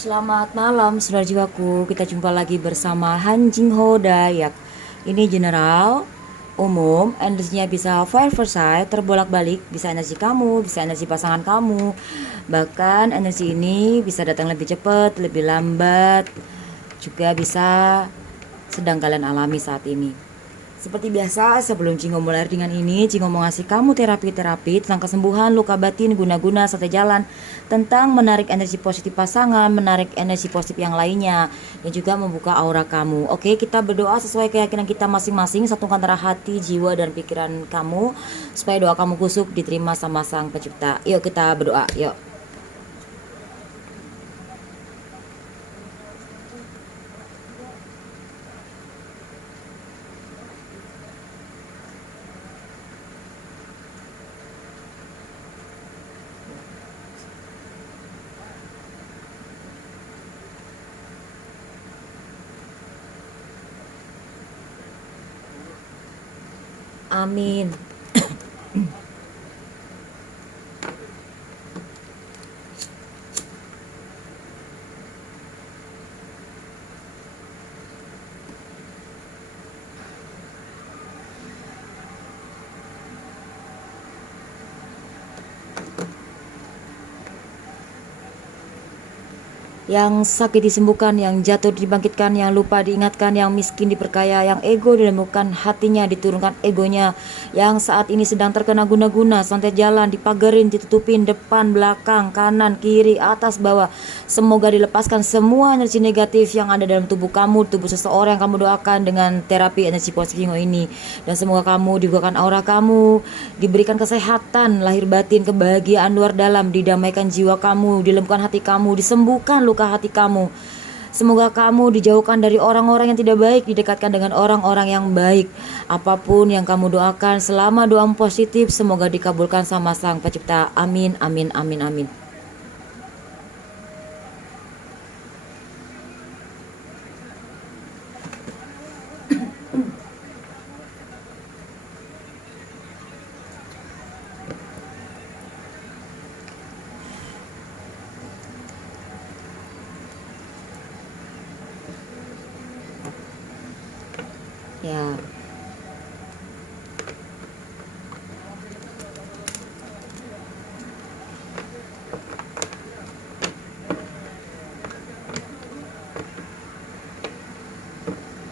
Selamat malam, saudara jiwaku. Kita jumpa lagi bersama Han Jingho Dayak. Ini general, umum, energinya bisa fire side, terbolak-balik, bisa energi kamu, bisa energi pasangan kamu. Bahkan energi ini bisa datang lebih cepat, lebih lambat, juga bisa sedang kalian alami saat ini. Seperti biasa, sebelum Jingo mulai dengan ini, Jingo mau ngasih kamu terapi-terapi tentang kesembuhan luka batin guna-guna sate jalan, tentang menarik energi positif pasangan, menarik energi positif yang lainnya, dan juga membuka aura kamu. Oke, kita berdoa sesuai keyakinan kita masing-masing, satukan antara hati, jiwa, dan pikiran kamu, supaya doa kamu kusuk diterima sama Sang Pencipta. Yuk kita berdoa, yuk. Amin. Yang sakit disembuhkan, yang jatuh dibangkitkan, yang lupa diingatkan, yang miskin diperkaya, yang ego dilembutkan, hatinya diturunkan egonya, yang saat ini sedang terkena guna-guna, santet jalan, dipagerin, ditutupin, depan, belakang, kanan, kiri, atas, bawah. Semoga dilepaskan semua energi negatif yang ada dalam tubuh kamu, tubuh seseorang yang kamu doakan dengan terapi energi positif ini. Dan semoga kamu dibukakan aura kamu, diberikan kesehatan, lahir batin, kebahagiaan luar dalam, didamaikan jiwa kamu, dilembutkan hati kamu, disembuhkan luka hati kamu. Semoga kamu dijauhkan dari orang-orang yang tidak baik, didekatkan dengan orang-orang yang baik. Apapun yang kamu doakan selama doa positif, semoga dikabulkan sama Sang Pencipta. Amin, amin, amin, amin. Ya,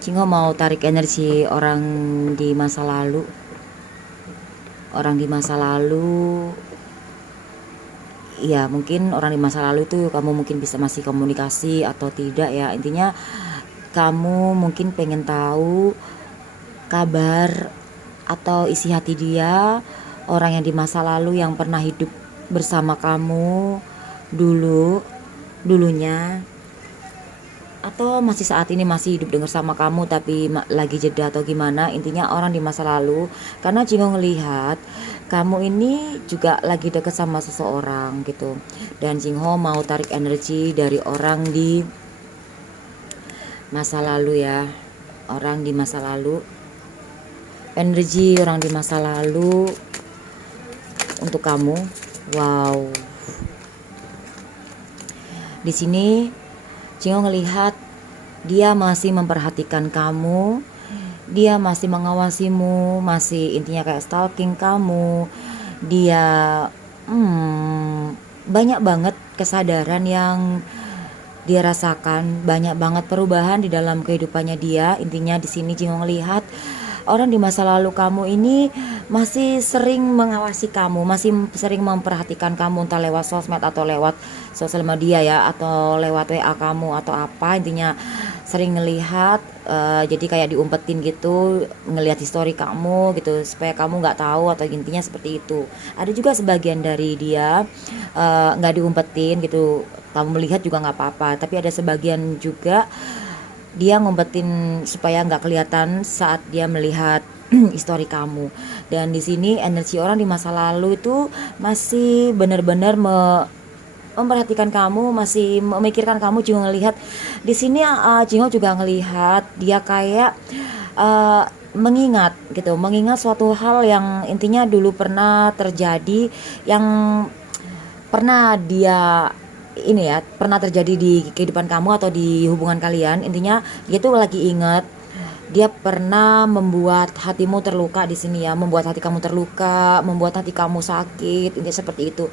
Cingo mau tarik energi orang di masa lalu. Orang di masa lalu, ya mungkin orang di masa lalu itu kamu mungkin bisa masih komunikasi atau tidak ya. Intinya kamu mungkin pengen tahu kabar atau isi hati dia, orang yang di masa lalu yang pernah hidup bersama kamu dulunya, atau masih saat ini masih hidup dengan sama kamu tapi lagi jeda atau gimana. Intinya orang di masa lalu, karena Jingo ngelihat kamu ini juga lagi deket sama seseorang gitu, dan Jingo mau tarik energi dari orang di masa lalu ya. Orang di masa lalu, energi orang di masa lalu untuk kamu. Wow, di sini Jingo ngelihat dia masih memperhatikan kamu, dia masih mengawasimu, masih intinya kayak stalking kamu. Dia banyak banget kesadaran yang dia rasakan, banyak banget perubahan di dalam kehidupannya dia. Intinya di sini Jingo ngelihat orang di masa lalu kamu ini masih sering mengawasi kamu, masih sering memperhatikan kamu, entah lewat sosmed atau lewat sosial media ya, atau lewat WA kamu atau apa. Intinya sering ngelihat, jadi kayak diumpetin gitu, ngelihat histori kamu gitu supaya kamu nggak tahu, atau intinya seperti itu. Ada juga sebagian dari dia nggak diumpetin gitu, kamu melihat juga nggak apa-apa, tapi ada sebagian juga dia ngumpetin supaya nggak kelihatan saat dia melihat histori kamu. Dan di sini energi orang di masa lalu itu masih benar-benar memperhatikan kamu, masih memikirkan kamu. Juga ngelihat di sini, Jingo juga ngelihat dia kayak mengingat gitu, mengingat suatu hal yang intinya dulu pernah terjadi, yang pernah dia ini ya pernah terjadi di kehidupan kamu atau di hubungan kalian. Intinya dia tuh lagi inget dia pernah membuat hatimu terluka di sini ya, membuat hati kamu terluka, membuat hati kamu sakit, intinya seperti itu.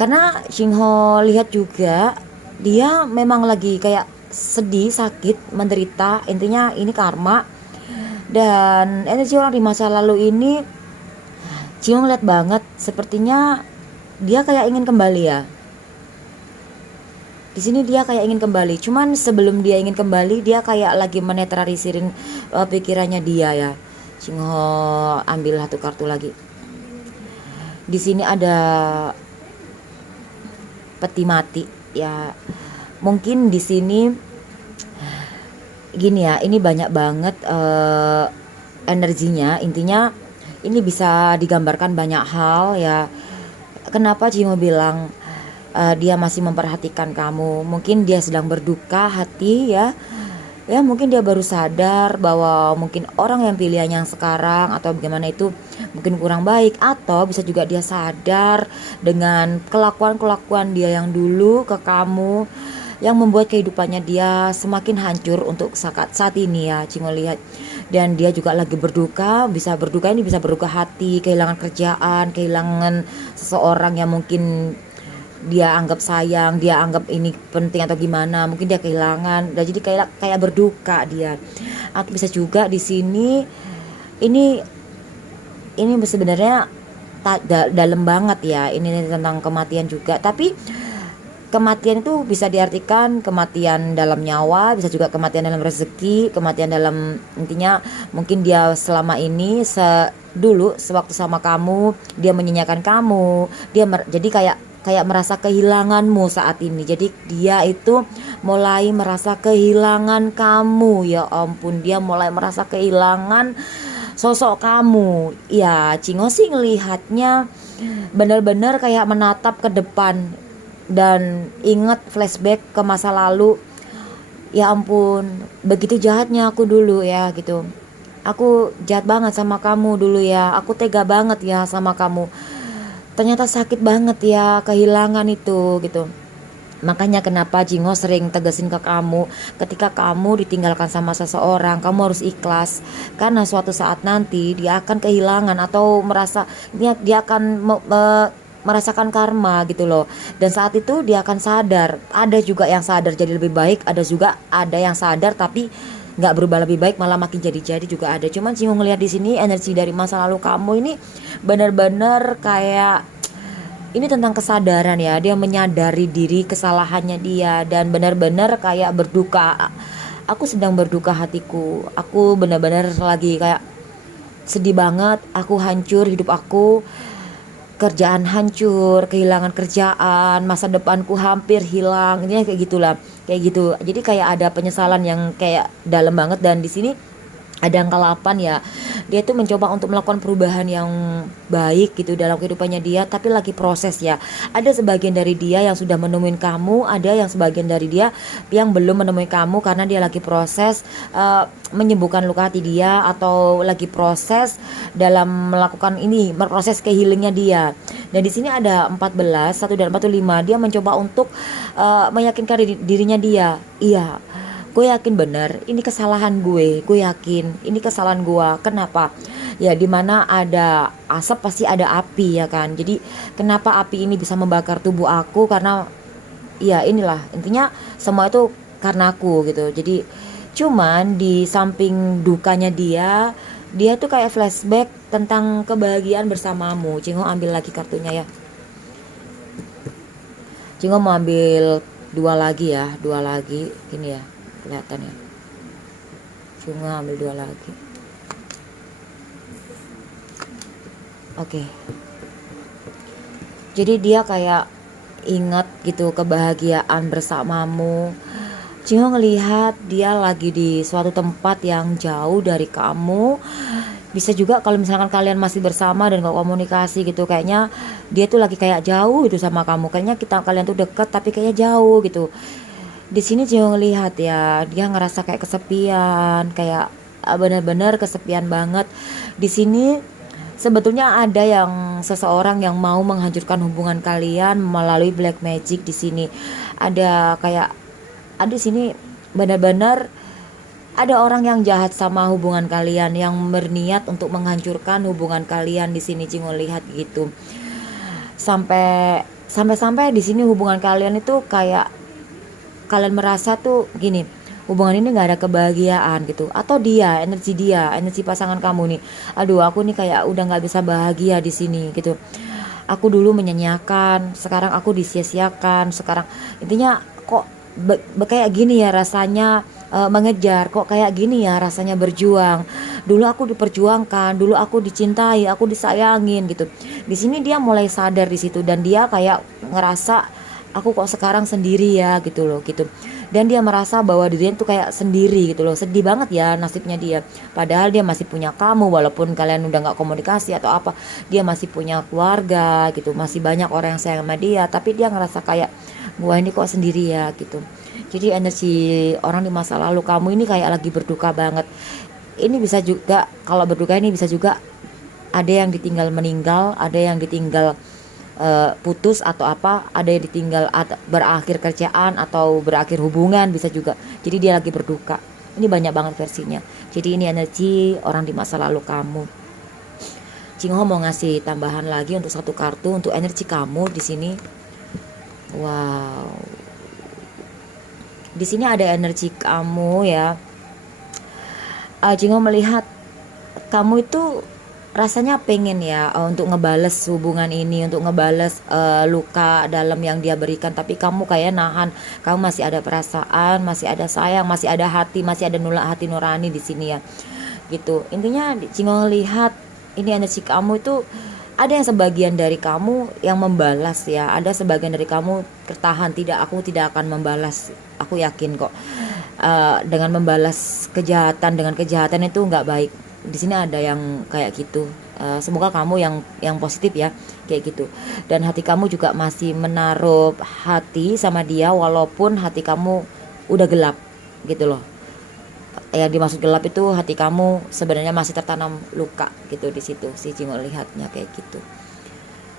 Karena Shinho lihat juga dia memang lagi kayak sedih, sakit, menderita. Intinya ini karma. Dan energi orang di masa lalu ini Shinho lihat banget sepertinya dia kayak ingin kembali ya. Di sini dia kayak ingin kembali. Cuman sebelum dia ingin kembali, dia kayak lagi menetralisirin pikirannya dia ya. Shinho ambil satu kartu lagi. Di sini ada peti mati ya. Mungkin di sini gini ya, ini banyak banget energinya. Intinya ini bisa digambarkan banyak hal ya. Kenapa Jimo bilang dia masih memperhatikan kamu? Mungkin dia sedang berduka hati ya. Ya mungkin dia baru sadar bahwa mungkin orang yang pilihannya yang sekarang atau bagaimana itu mungkin kurang baik, atau bisa juga dia sadar dengan kelakuan-kelakuan dia yang dulu ke kamu yang membuat kehidupannya dia semakin hancur untuk saat ini ya Cimo lihat. Dan dia juga lagi berduka, bisa berduka ini bisa berduka hati, kehilangan kerjaan, kehilangan seseorang yang mungkin dia anggap sayang, dia anggap ini penting atau gimana, mungkin dia kehilangan dan jadi kayak berduka dia. Atau bisa juga di sini ini sebenarnya dalam banget ya, ini tentang kematian juga, tapi kematian itu bisa diartikan kematian dalam nyawa, bisa juga kematian dalam rezeki, kematian dalam intinya mungkin dia selama ini dulu sewaktu sama kamu dia menyanyiakan kamu, dia jadi kayak merasa kehilanganmu saat ini. Jadi dia itu mulai merasa kehilangan kamu. Ya ampun, dia mulai merasa kehilangan sosok kamu. Ya, Cingo sih ngelihatnya benar-benar kayak menatap ke depan dan ingat flashback ke masa lalu. Ya ampun, begitu jahatnya aku dulu ya gitu. Aku jahat banget sama kamu dulu ya. Aku tega banget ya sama kamu. Ternyata sakit banget ya kehilangan itu gitu. Makanya kenapa Jingo sering tegasin ke kamu, ketika kamu ditinggalkan sama seseorang, kamu harus ikhlas. Karena suatu saat nanti dia akan kehilangan atau merasa dia akan merasakan karma gitu loh. Dan saat itu dia akan sadar. Ada juga yang sadar jadi lebih baik, ada yang sadar tapi nggak berubah lebih baik, malah makin jadi juga ada. Cuman Jingo ngelihat di sini energi dari masa lalu kamu ini benar-benar kayak ini tentang kesadaran ya. Dia menyadari diri kesalahannya dia dan benar-benar kayak berduka. Aku sedang berduka hatiku. Aku benar-benar lagi kayak sedih banget. Aku hancur hidup aku. Kerjaan hancur, kehilangan kerjaan, masa depanku hampir hilang. Ini kayak gitulah. Kayak gitu. Jadi kayak ada penyesalan yang kayak dalam banget. Dan di sini ada angka 8 ya. Dia tuh mencoba untuk melakukan perubahan yang baik gitu dalam kehidupannya dia, tapi lagi proses ya. Ada sebagian dari dia yang sudah menemuin kamu, ada yang sebagian dari dia yang belum menemui kamu karena dia lagi proses menyembuhkan luka hati dia, atau lagi proses dalam melakukan ini, proses healingnya dia. Dan di sini ada 14, 1 dan 4 5. Dia mencoba untuk meyakinkan dirinya dia. Iya, gue yakin bener ini kesalahan gue yakin ini kesalahan gue. Kenapa? Ya dimana ada asap pasti ada api ya kan. Jadi kenapa api ini bisa membakar tubuh aku? Karena ya inilah intinya semua itu karena aku gitu. Jadi cuman di samping dukanya dia tuh kayak flashback tentang kebahagiaan bersamamu. Cingo ambil lagi kartunya ya. Cingo mau ambil dua lagi gini ya, kelihatan ya. Cuma ambil 2 lagi. Oke. Jadi dia kayak ingat gitu kebahagiaan bersamamu. Cuma ngelihat dia lagi di suatu tempat yang jauh dari kamu. Bisa juga kalau misalkan kalian masih bersama dan gak komunikasi gitu, kayaknya dia tuh lagi kayak jauh itu sama kamu. Kayaknya kalian tuh deket tapi kayaknya jauh gitu. Di sini Jio ngelihat ya, dia ngerasa kayak kesepian, kayak benar-benar kesepian banget. Di sini Sebetulnya ada yang seseorang yang mau menghancurkan hubungan kalian melalui black magic di sini. Ada kayak ada di sini benar-benar ada orang yang jahat sama hubungan kalian yang berniat untuk menghancurkan hubungan kalian di sini Jingo lihat gitu. Sampai di sini hubungan kalian itu kayak kalian merasa tuh gini, hubungan ini nggak ada kebahagiaan gitu, atau energi pasangan kamu nih, aduh aku nih kayak udah nggak bisa bahagia di sini gitu, aku dulu menyanyiakan, sekarang aku disia-siakan, sekarang intinya kok kayak gini ya rasanya, mengejar, kok kayak gini ya rasanya berjuang, dulu aku diperjuangkan, dulu aku dicintai, aku disayangin gitu. Di sini dia mulai sadar di situ dan dia kayak ngerasa aku kok sekarang sendiri ya gitu loh gitu, dan dia merasa bahwa dirinya tuh kayak sendiri gitu loh, sedih banget ya nasibnya dia, padahal dia masih punya kamu, walaupun kalian udah nggak komunikasi atau apa, dia masih punya keluarga gitu, masih banyak orang yang sayang sama dia, tapi dia ngerasa kayak gua ini kok sendiri ya gitu. Jadi energi orang di masa lalu kamu ini kayak lagi berduka banget. Ini bisa juga, kalau berduka ini bisa juga ada yang ditinggal meninggal, ada yang ditinggal putus atau apa, ada yang ditinggal berakhir kerjaan atau berakhir hubungan bisa juga. Jadi dia lagi berduka. Ini banyak banget versinya. Jadi ini energi orang di masa lalu kamu. Jingho mau ngasih tambahan lagi untuk satu kartu untuk energi kamu di sini. Wow. Di sini ada energi kamu ya. Jingho melihat kamu itu rasanya pengen ya untuk ngebales hubungan ini, untuk ngebales luka dalam yang dia berikan, tapi kamu kayak nahan, kamu masih ada perasaan, masih ada sayang, masih ada hati, masih ada hati nurani di sini ya gitu. Intinya Jingo lihat ini energi kamu itu ada yang sebagian dari kamu yang membalas ya, ada sebagian dari kamu tertahan, tidak, aku tidak akan membalas, aku yakin kok. Dengan membalas kejahatan dengan kejahatan itu nggak baik. Di sini ada yang kayak gitu. Semoga kamu yang positif ya kayak gitu, dan hati kamu juga masih menaruh hati sama dia walaupun hati kamu udah gelap gitu loh. Yang dimaksud gelap itu hati kamu sebenarnya masih tertanam luka gitu di situ, si Jingo lihatnya kayak gitu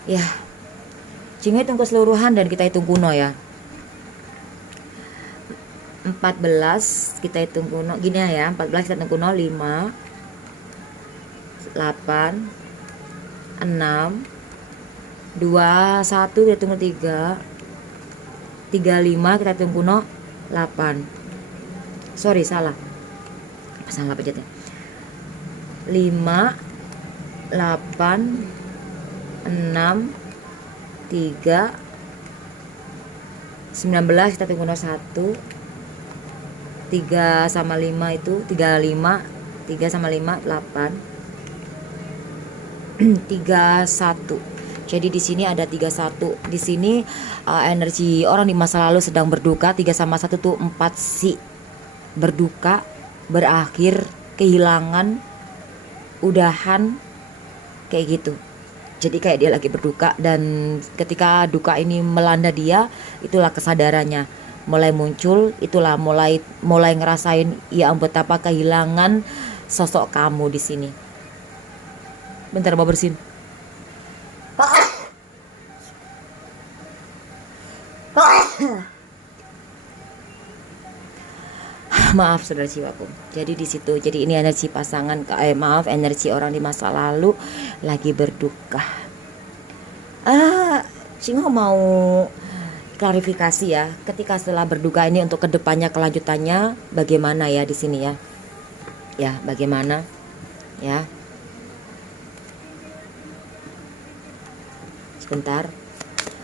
ya. Jingo hitung keseluruhan dan kita hitung kuno ya. 14 kita hitung kuno gini ya, 14 kita hitung kuno, 5 8 6 2 1 kita tunggu 3 5 kita hitung kuno 8, sorry salah pencetnya, 5 8 6 3 19 kita hitung kuno 1, 3 sama 5 itu 35, 3 sama 5 8 31. Jadi di sini ada 31. Di sini energi orang di masa lalu sedang berduka. 3 sama 1 tuh 4 sih. Berduka, berakhir, kehilangan, udahan kayak gitu. Jadi kayak dia lagi berduka, dan ketika duka ini melanda dia, itulah kesadarannya mulai muncul, itulah mulai ngerasain ya betapa kehilangan sosok kamu di sini. Bentar mau bersin. Maaf saudara jiwaku. Jadi di situ, jadi ini energi pasangan, energi orang di masa lalu lagi berduka. Jingo mau klarifikasi ya. Ketika setelah berduka ini untuk kedepannya, kelanjutannya bagaimana ya di sini ya? Ya bagaimana ya? Sebentar.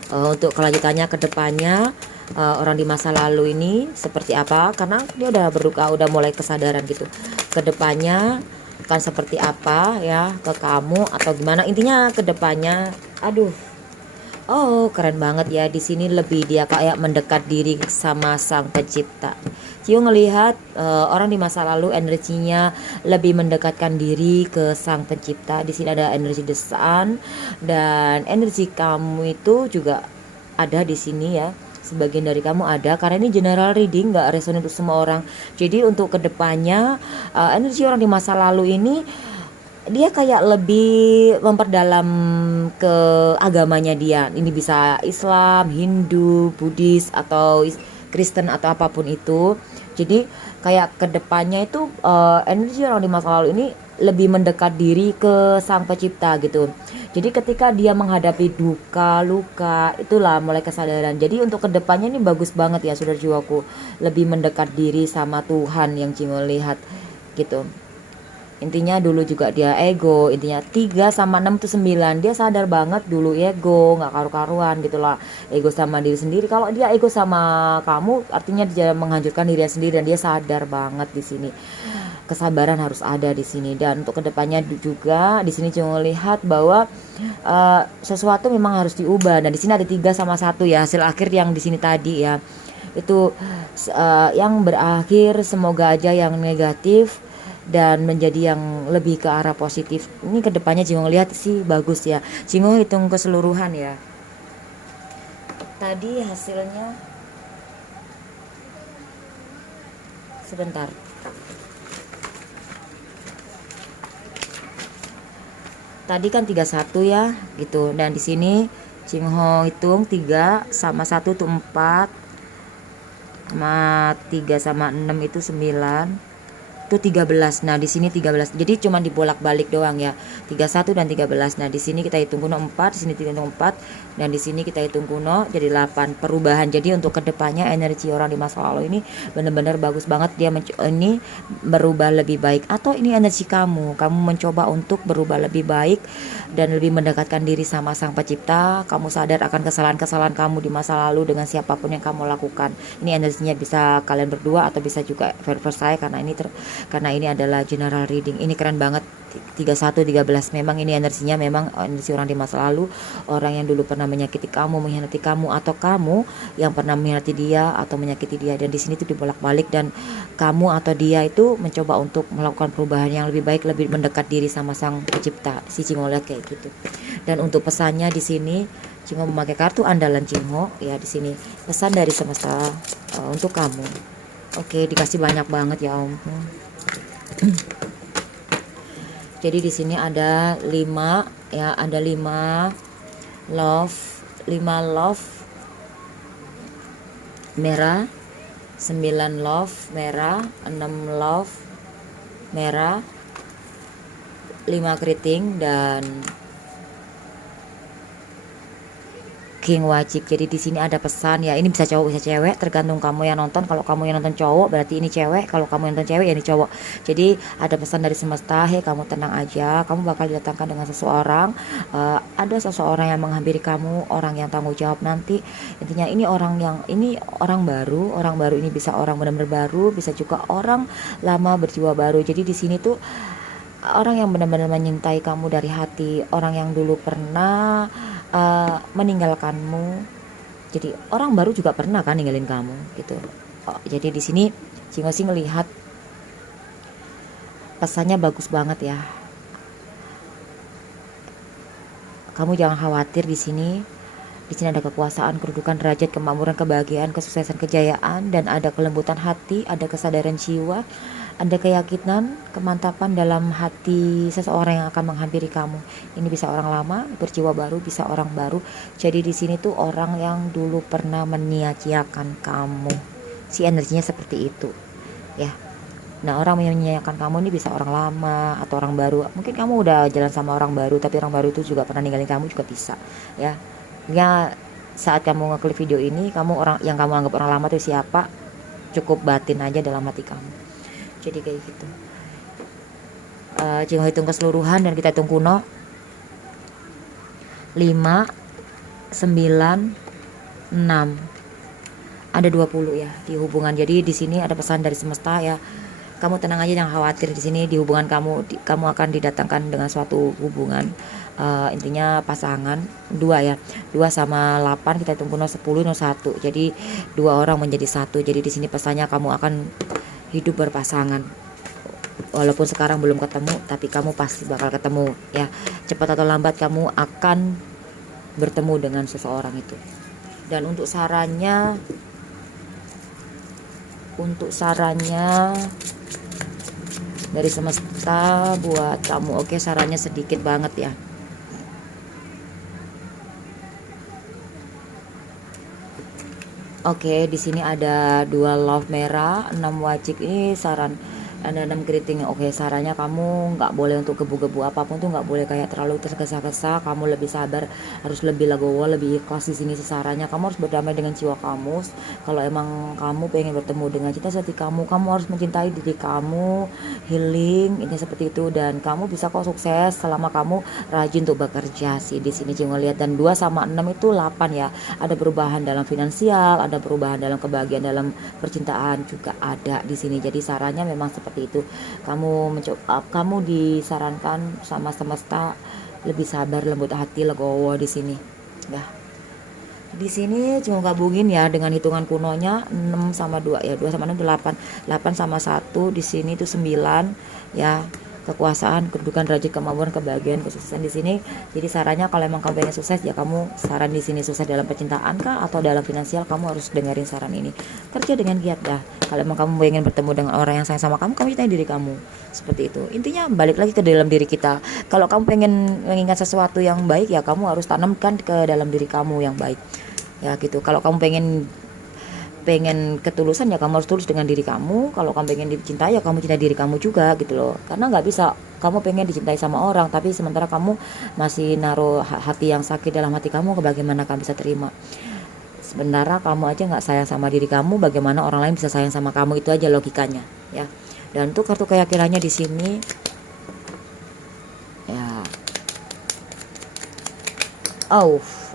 Untuk kelanjutannya ke depannya, orang di masa lalu ini seperti apa, karena dia udah berduka, udah mulai kesadaran gitu. Ke depannya akan seperti apa ya ke kamu atau gimana, intinya ke depannya. Aduh. Oh, keren banget ya, di sini lebih dia kayak mendekat diri sama Sang Pencipta. Cio ngelihat orang di masa lalu energinya lebih mendekatkan diri ke Sang Pencipta. Di sini ada energi The Sun, dan energi kamu itu juga ada di sini ya. Sebagian dari kamu ada, karena ini general reading, nggak resonate untuk semua orang. Jadi untuk kedepannya energi orang di masa lalu ini dia kayak lebih memperdalam ke agamanya dia. Ini bisa Islam, Hindu, Buddhis atau Kristen atau apapun itu. Jadi kayak kedepannya itu energi orang di masa lalu ini lebih mendekat diri ke Sang Pencipta gitu. Jadi ketika dia menghadapi duka, luka, itulah mulai kesadaran. Jadi untuk kedepannya ini bagus banget ya saudara jiwaku. Lebih mendekat diri sama Tuhan yang Jingo lihat gitu. Intinya dulu juga dia ego, intinya 3 sama 6 tuh 9. Dia sadar banget dulu ego, nggak karu-karuan gitu lah. Ego sama diri sendiri. Kalau dia ego sama kamu, artinya dia menghancurkan dirinya sendiri dan dia sadar banget di sini. Kesabaran harus ada di sini dan untuk kedepannya juga di sini cuma lihat bahwa sesuatu memang harus diubah dan di sini ada 3 sama 1 ya hasil akhir yang di sini tadi ya itu yang berakhir semoga aja yang negatif dan menjadi yang lebih ke arah positif. Ini kedepannya Jingong lihat sih bagus ya. Jingong hitung keseluruhan ya. Tadi hasilnya sebentar. Tadi kan 31 ya gitu. Dan di sini Jingho hitung 3 sama 1 itu 4. Sama 3 sama 6 itu 9. Itu 13. Nah, di sini 13. Jadi cuma dibolak-balik doang ya. 31 dan 13. Nah, di sini kita hitung kuno 4, di sini kita hitung 4 dan di sini kita hitung kuno jadi 8. Perubahan. Jadi untuk kedepannya energi orang di masa lalu ini benar-benar bagus banget dia ini berubah lebih baik atau ini energi kamu mencoba untuk berubah lebih baik dan lebih mendekatkan diri sama Sang Pencipta. Kamu sadar akan kesalahan-kesalahan kamu di masa lalu dengan siapapun yang kamu lakukan. Ini energinya bisa kalian berdua atau bisa juga versi saya karena ini adalah general reading. Ini keren banget 31 13. Memang ini energinya memang energi orang di masa lalu, orang yang dulu pernah menyakiti kamu, mengkhianati kamu atau kamu yang pernah mengkhianati dia atau menyakiti dia dan di sini tuh dibolak-balik dan kamu atau dia itu mencoba untuk melakukan perubahan yang lebih baik, lebih mendekat diri sama Sang Pencipta. Si Jingo lihat kayak gitu. Dan untuk pesannya di sini Jingo memakai kartu andalan Jingo ya di sini pesan dari semesta untuk kamu. Oke, dikasih banyak banget ya Om. Jadi di sini ada 5 ya, ada 5 love merah, 9 love merah, 6 love merah, 5 keriting dan King wajib. Jadi di sini ada pesan ya. Ini bisa cowok bisa cewek, tergantung kamu yang nonton. Kalau kamu yang nonton cowok berarti ini cewek. Kalau kamu yang nonton cewek ya ini cowok. Jadi ada pesan dari semesta. Hei kamu tenang aja. Kamu bakal didatangkan dengan seseorang. Ada seseorang yang menghampiri kamu. Orang yang tanggung jawab nanti. Intinya ini orang baru. Orang baru ini bisa orang benar-benar baru. Bisa juga orang lama berjiwa baru. Jadi di sini tuh orang yang benar-benar menyintai kamu dari hati. Orang yang dulu pernah meninggalkanmu. Jadi orang baru juga pernah kan ninggalin kamu gitu. Jadi di sini Jingo sih ngelihat pesannya bagus banget ya. Kamu jangan khawatir di sini. Di sini ada kekuasaan, kedudukan, derajat, kemakmuran, kebahagiaan, kesuksesan, kejayaan dan ada kelembutan hati, ada kesadaran jiwa. Ada keyakinan, kemantapan dalam hati seseorang yang akan menghampiri kamu. Ini bisa orang lama, berjiwa baru, bisa orang baru. Jadi di sini tuh orang yang dulu pernah menyia-nyiakan kamu. Si energinya seperti itu, ya. Nah orang yang menyia-nyiakan kamu ini bisa orang lama atau orang baru. Mungkin kamu udah jalan sama orang baru, tapi orang baru itu juga pernah ninggalin kamu juga bisa, ya. Ya saat kamu ngeklik video ini, kamu yang kamu anggap orang lama itu siapa? Cukup batin aja dalam hati kamu. Jadi kayak gitu. Jingo hitung keseluruhan dan kita hitung kuno 5 9 6 ada 20 ya di hubungan. Jadi di sini ada pesan dari semesta ya. Kamu tenang aja, jangan khawatir. Di sini di hubungan kamu akan didatangkan dengan suatu hubungan. Intinya pasangan 2 ya. 2 sama 8 kita hitung kuno 10 no 1. Jadi 2 orang menjadi 1. Jadi di sini pesannya kamu akan hidup berpasangan. Walaupun sekarang belum ketemu, tapi kamu pasti bakal ketemu ya. Cepat atau lambat kamu akan bertemu dengan seseorang itu. Dan untuk sarannya dari semesta buat kamu. Oke, sarannya sedikit banget ya. Oke, di sini ada 2 love merah, 6 wajik. Ini saran ada 6 keriting. Oke, sarannya kamu nggak boleh untuk gebu-gebu apapun tuh, nggak boleh kayak terlalu tergesa-gesa. Kamu lebih sabar, harus lebih legowo, lebih ikhlas. Di sini sarannya kamu harus berdamai dengan jiwa kamu. Kalau emang kamu pengen bertemu dengan cinta sejati kamu harus mencintai diri kamu, healing ini seperti itu, dan kamu bisa kok sukses selama kamu rajin untuk bekerja sih di sini Cing lihat. Dan 2 sama 6 itu 8 ya. Ada perubahan dalam finansial, ada perubahan dalam kebahagiaan, dalam percintaan juga ada di sini. Jadi sarannya memang seperti itu. Kamu mencoba, kamu disarankan sama semesta lebih sabar, lembut hati, legowo di sini. Ya. Di sini cuma gabungin ya dengan hitungan kunonya 6 sama 2 ya. 2 sama 6 itu 8. 8 sama 1 di sini itu 9 ya. Kekuasaan, kedudukan, derajat, kemampuan, kebahagiaan, kesuksesan di sini. Jadi sarannya kalau emang kamu pengen sukses ya kamu saran di sini sukses dalam percintaan kah atau dalam finansial, kamu harus dengerin saran ini. Kerja dengan giat dah. Kalau emang kamu pengen bertemu dengan orang yang sayang sama kamu cintai diri kamu. Seperti itu. Intinya balik lagi ke dalam diri kita. Kalau kamu pengen mengingat sesuatu yang baik ya kamu harus tanamkan ke dalam diri kamu yang baik. Ya gitu. Kalau kamu pengen ketulusan ya kamu harus tulus dengan diri kamu. Kalau kamu pengen dicintai ya kamu cintai diri kamu juga gitu loh. Karena nggak bisa kamu pengen dicintai sama orang tapi sementara kamu masih naruh hati yang sakit dalam hati kamu, bagaimana kamu bisa terima? Sebenarnya kamu aja nggak sayang sama diri kamu, bagaimana orang lain bisa sayang sama kamu? Itu aja logikanya ya. Dan untuk kartu keyakinannya di sini ya,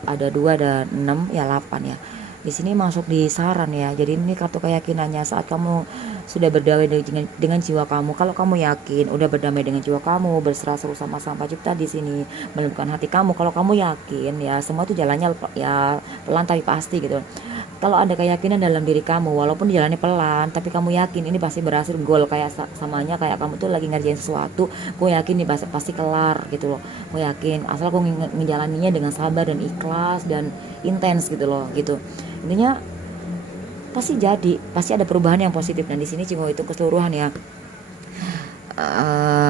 ada 2 dan 6 ya 8 ya. Di sini masuk di saran ya. Jadi ini kartu keyakinannya saat kamu sudah berdamai dengan jiwa kamu. Kalau kamu yakin udah berdamai dengan jiwa kamu, berserah seluruh sama Sang Pencipta di sini, melembutkan hati kamu. Kalau kamu yakin ya semua itu jalannya ya pelan tapi pasti gitu. Kalau ada keyakinan dalam diri kamu, walaupun jalannya pelan, tapi kamu yakin ini pasti berhasil, goal kayak samanya kayak kamu tuh lagi ngerjain sesuatu, gue yakin nih pasti kelar gitu loh. Gue yakin asal gue ngejalaninnya dengan sabar dan ikhlas dan intens gitu loh gitu. Intinya pasti jadi, pasti ada perubahan yang positif. Dan di sini Cingo itu keseluruhan ya.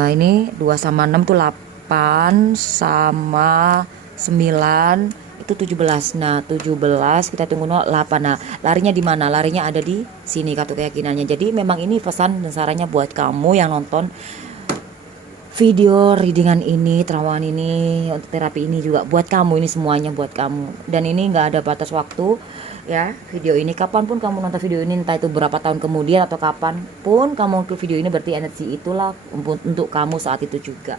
Ini 2 sama 6 tuh 8 sama 9 itu 17. Nah, 17 kita tunggu 8. Nah, larinya di mana? Larinya ada di sini kartu keyakinannya. Jadi memang ini pesan dan sarannya buat kamu yang nonton video readingan ini, terawan ini, untuk terapi ini juga buat kamu, ini semuanya buat kamu. Dan ini nggak ada batas waktu ya, video ini kapanpun kamu nonton video ini, entah itu berapa tahun kemudian atau kapanpun kamu ke video ini, berarti energi itulah untuk kamu saat itu juga.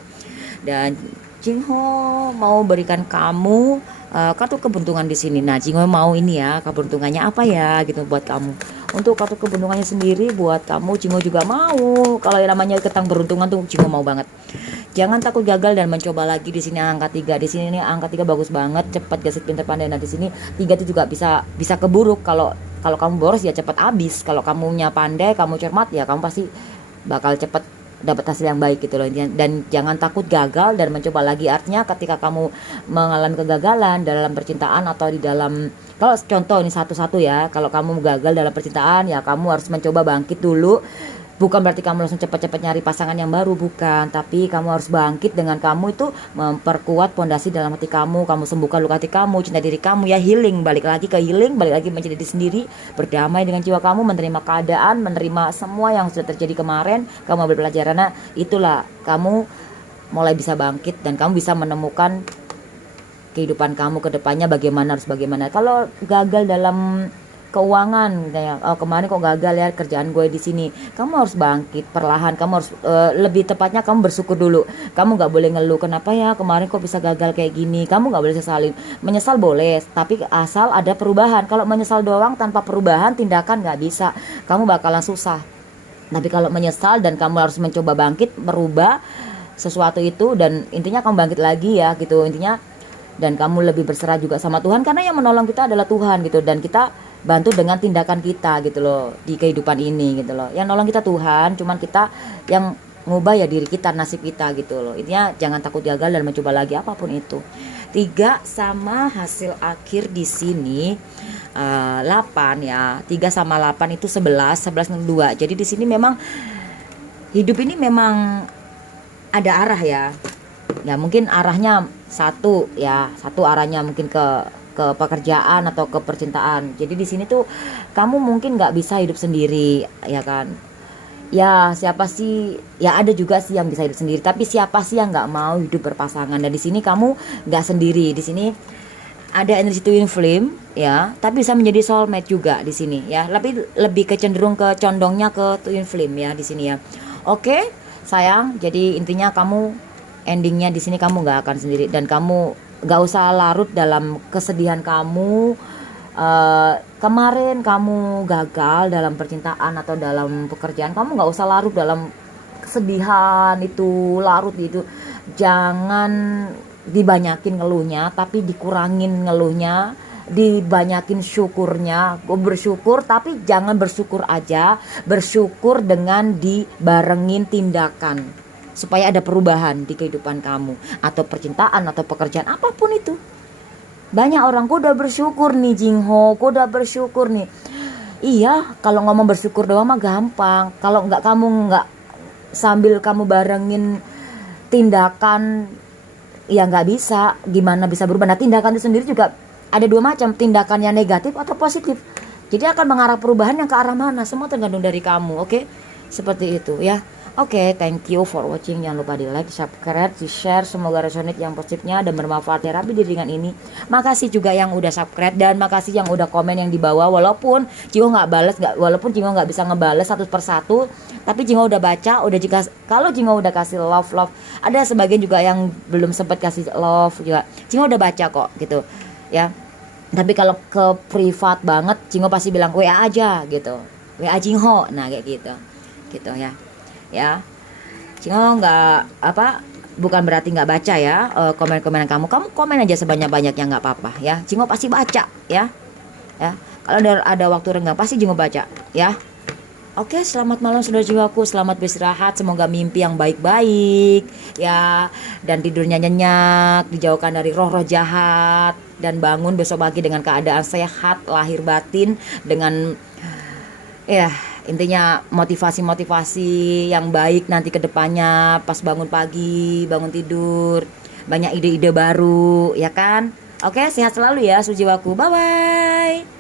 Dan Jingho mau berikan kamu kartu keberuntungan di sini. Nah, Jingho mau ini ya, keberuntungannya apa ya gitu buat kamu. Untuk kartu keberuntungannya sendiri buat kamu, Jingho juga mau. Kalau yang namanya tentang beruntungan tuh Jingho mau banget. Jangan takut gagal dan mencoba lagi. Di sini angka 3. Di sini nih angka 3 bagus banget, cepat, gesit, pintar, pandai. Nah, di sini 3 itu juga bisa keburuk. Kalau kamu boros ya cepat habis. Kalau kamunya pandai, kamu cermat ya kamu pasti bakal cepat dapat hasil yang baik gitu loh. Dan jangan takut gagal dan mencoba lagi. Artinya ketika kamu mengalami kegagalan dalam percintaan atau di dalam, kalau contoh ini satu-satu ya, kalau kamu gagal dalam percintaan ya kamu harus mencoba bangkit dulu. Bukan berarti kamu langsung cepat-cepat nyari pasangan yang baru, bukan. Tapi kamu harus bangkit dengan kamu itu memperkuat pondasi dalam hati kamu sembuhkan luka hati kamu, cinta diri kamu ya, healing, balik lagi ke healing, balik lagi menjadi diri sendiri, berdamai dengan jiwa kamu, menerima keadaan, menerima semua yang sudah terjadi kemarin, kamu ambil pelajaran. Nah, itulah kamu mulai bisa bangkit dan kamu bisa menemukan kehidupan kamu ke depannya bagaimana, harus bagaimana. Kalau gagal dalam keuangan kayak kemarin kok gagal ya kerjaan gue di sini, kamu harus bangkit perlahan. Kamu harus lebih tepatnya kamu bersyukur dulu. Kamu nggak boleh ngeluh kenapa ya kemarin kok bisa gagal kayak gini. Kamu nggak boleh sesalin. Menyesal boleh, tapi asal ada perubahan. Kalau menyesal doang tanpa perubahan tindakan nggak bisa, kamu bakalan susah. Tapi kalau menyesal dan kamu harus mencoba bangkit merubah sesuatu itu, dan intinya kamu bangkit lagi ya gitu intinya. Dan kamu lebih berserah juga sama Tuhan, karena yang menolong kita adalah Tuhan gitu, dan kita bantu dengan tindakan kita gitu loh di kehidupan ini gitu loh. Yang nolong kita Tuhan, cuman kita yang ngubah ya diri kita, nasib kita gitu loh. Intinya jangan takut gagal dan mencoba lagi apapun itu. 3 sama hasil akhir di sini 8 ya. 3 sama 8 itu 11 dan 2. Jadi di sini memang hidup ini memang ada arah ya. Ya mungkin arahnya satu ya, satu arahnya mungkin ke pekerjaan atau ke percintaan. Jadi di sini tuh kamu mungkin nggak bisa hidup sendiri, ya kan? Ya siapa sih? Ya ada juga sih yang bisa hidup sendiri. Tapi siapa sih yang nggak mau hidup berpasangan? Dan di sini kamu nggak sendiri. Di sini ada energi twin flame ya, tapi bisa menjadi soulmate juga di sini ya. Lebih kecenderung ke condongnya ke twin flame ya di sini ya. Oke, sayang. Jadi intinya kamu endingnya di sini kamu nggak akan sendiri dan kamu nggak usah larut dalam kesedihan kamu. Kemarin kamu gagal dalam percintaan atau dalam pekerjaan, kamu nggak usah larut dalam kesedihan itu, larut itu. Jangan dibanyakin ngeluhnya, tapi dikurangin ngeluhnya, dibanyakin syukurnya. Gue bersyukur, tapi jangan bersyukur aja, bersyukur dengan dibarengin tindakan supaya ada perubahan di kehidupan kamu atau percintaan atau pekerjaan apapun itu. Banyak orang kok udah bersyukur nih Jingho, kok udah bersyukur nih. Iya, kalau ngomong bersyukur doang mah gampang. Kalau nggak sambil kamu barengin tindakan, ya nggak bisa. Gimana bisa berubah? Nah, tindakan itu sendiri juga ada dua macam, tindakan yang negatif atau positif. Jadi akan mengarah perubahan yang ke arah mana, semua tergantung dari kamu. Oke, seperti itu ya. Oke, thank you for watching. Jangan lupa di like, subscribe, di share. Semoga resonate yang positifnya dan bermanfaat terapi di ringan ini. Makasih juga yang udah subscribe dan makasih yang udah komen yang di bawah. Walaupun Jingo nggak balas, walaupun Jingo nggak bisa ngebales satu persatu, tapi Jingo udah baca. Kalau Jingo udah kasih love, ada sebagian juga yang belum sempat kasih love juga. Jingo udah baca kok gitu, ya. Tapi kalau ke privat banget, Jingo pasti bilang WA aja gitu, WA Jingo. Nah kayak gitu ya. Ya, Jingo nggak bukan berarti nggak baca ya komen-komenan kamu komen aja sebanyak-banyaknya nggak apa-apa ya. Jingo pasti baca ya. Kalau ada waktu renggang pasti Jingo baca ya. Oke, selamat malam saudara-saudaraku, selamat beristirahat, semoga mimpi yang baik-baik ya, dan tidurnya nyenyak, dijauhkan dari roh-roh jahat, dan bangun besok pagi dengan keadaan sehat lahir batin, dengan ya intinya motivasi yang baik nanti ke depannya pas bangun pagi, bangun tidur, banyak ide-ide baru ya kan. Oke, sehat selalu ya Sujiwaku, bye bye.